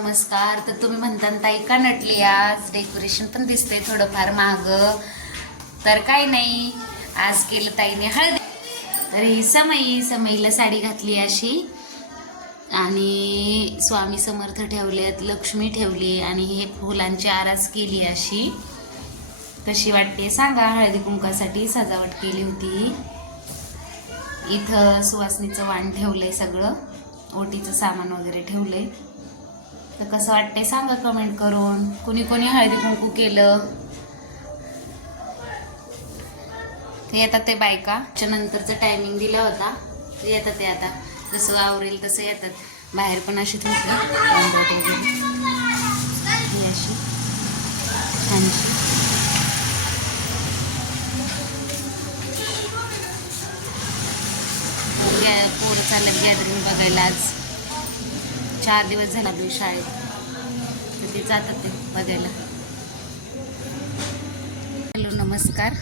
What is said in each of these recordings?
नमस्कार. तर तुम्ही म्हणता ताई का नटली आज, डेकोरेशन पण दिसतंय थोडंफार माग. तर काय नाही, आज केलं ताईने हळदी. तर ही समईला साडी घातली अशी, आणि स्वामी समर्थ ठेवलेत, लक्ष्मी ठेवली, आणि हे फुलांची आरास केली अशी. कशी वाटते सांगा. हळदी कुंकासाठी सजावट केली होती. इथं सुवासनीचं वाण ठेवलंय, सगळं ओटीचं सामान वगैरे ठेवलंय. तर कसं वाटतंय सांगा कमेंट करून. कुणी कुणी हळदी कुंकू केलं ते येतात ते बायका. नंतरचा टायमिंग दिला होता, ते येतात. ते आता जसं आवरेल तसं येतात. बाहेर पण अशी तुमची अशी छानशी. पोरं चालत गॅदरिंग बघायला. आज 4 दिवस झाला आपली शाळेत, तर ते जातात ते बघायला. हॅलो नमस्कार.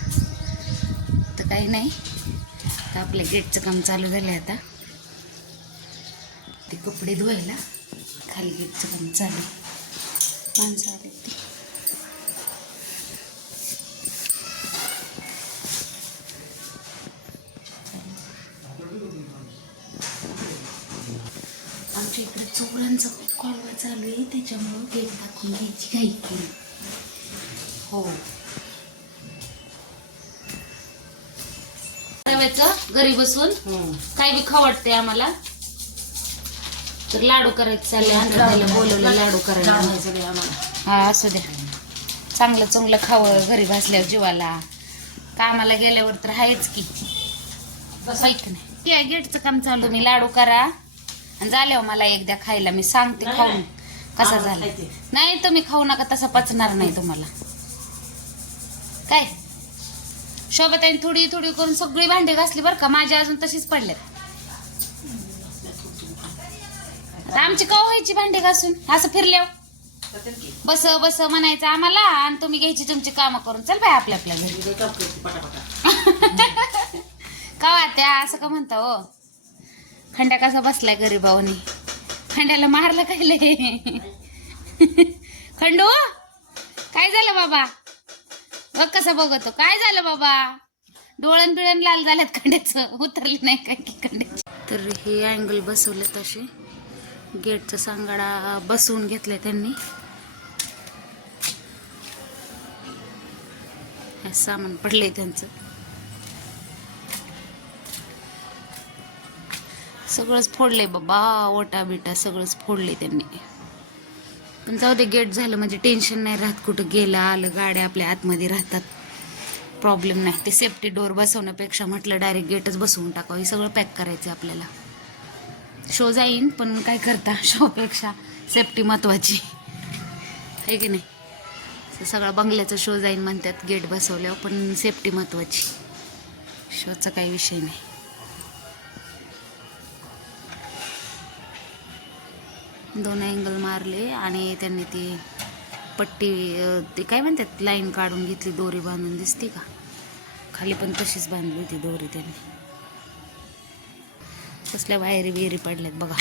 तर काही नाही, तर आपल्या गेटचं काम चालू झालं आता. ते कपडे धुवायला खाली गेटचं काम चालू. माणसं आले ते. आमच्या इकडे चोरांचा कॉलवा चालू आहे, त्याच्यामुळं गेट टाकून घ्यायची घाई केली. हो, रव्याचं घरी बसून काही बी खावडते आम्हाला. तर लाडू करायचे चालले, अंतराला बोलवलं लाडू करायला आम्हाला. हा असू द्या, चांगलं चांगलं खावं घरी बसल्यावर जीवाला. कामाला गेल्यावर तर आहेच की, माहिती नाही. या गेटचं काम चालू, मी लाडू करा आणि झाल्यावर मला एकदा खायला. मी सांगते खाऊन कसा झाला. नाही तुम्ही खाऊ नका, तसा पचणार नाही तुम्हाला. काय शोभाताईने थोडी थोडी करून सगळी भांडी घासली बरं का, माझ्या अजून तशीच पडल्यात. आमची का व्हायची भांडी घासून असं फिरल्यावर. बस बस म्हणायचं आम्हाला, आणि तुम्ही घ्यायची तुमची कामं करून. चल बाय आपल्या आपल्या घरी. का त्या असं का म्हणता हो. खंड्या कसा बसलाय गरीबावनी. खंड्याला मारलं कायले. खंडू काय झालं बाबा, बघ कसा बघतो. काय झालं बाबा, डोळण बिळण लाल झाल्यात खंड्याचं. उतरली नाही काय की खंड्याची. तर हे अँगल बसवले तसे. गेटचा सांगाडा बसवून घेतलाय त्यांनी. हे सामान पडलंय त्यांचं. सगळंच फोडलंय बाबा, ओटा बिटा सगळंच फोडलंय त्यांनी. पण जाऊ दे, गेट झालं म्हणजे टेन्शन नाही राहत. कुठं गेलं आलं, गाड्या आपल्या आतमध्ये राहतात, प्रॉब्लेम नाही. ते सेफ्टी डोअर बसवण्यापेक्षा म्हटलं डायरेक्ट गेटच बसवून टाकावं. हे सगळं पॅक करायचं आपल्याला. शो जाईन, पण काय करता, शोपेक्षा सेफ्टी महत्वाची आहे की नाही. सगळा बंगल्याचा शो जाईन म्हणतात गेट बसवल्यावर, पण सेफ्टी महत्वाची. शोचा काही विषय नाही. दोन अँगल मारले आणि त्यांनी ती पट्टी, ती काय म्हणतात, लाईन काढून घेतली. दोरी बांधून दिसते का खाली, पण तशीच बांधली होती दोरी त्यांनी. कसल्या वायरी बिरी पडल्यात बघा.